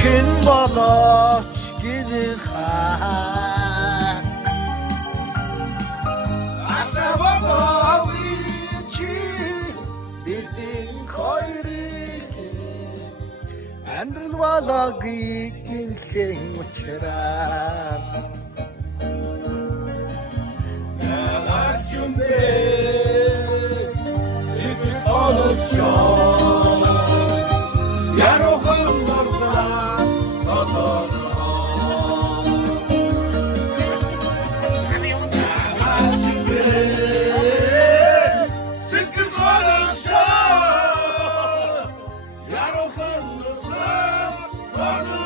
хэн болооч гинэн хаа асаваа чи бидний хоёрын амьдрал болгогийг гинхэн учраас ялаач юм бэ сэтгэл олшоо ярохан дурсаа тодорхой Run!